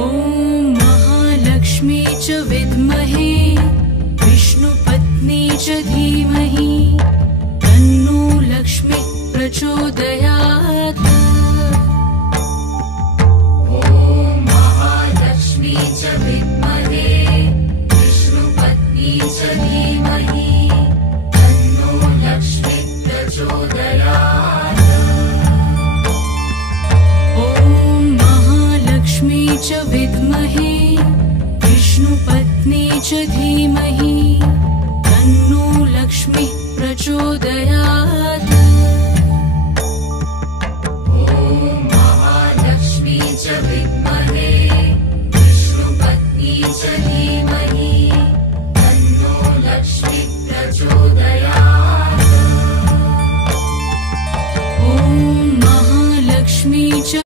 ॐ महालक्ष्मी च विद्महे विष्णुपत्नी च धीमहि तन्नो लक्ष्मी प्रचोदयात्। ॐ महालक्ष्मी च विद्महे विष्णुपत्नी च धीमहि तन्नो लक्ष्मी प्रचोदयात्। ॐ महालक्ष्मी च विद्महे विष्णुपत्नी च धीमहि तन्नो लक्ष्मी प्रचोदयात्।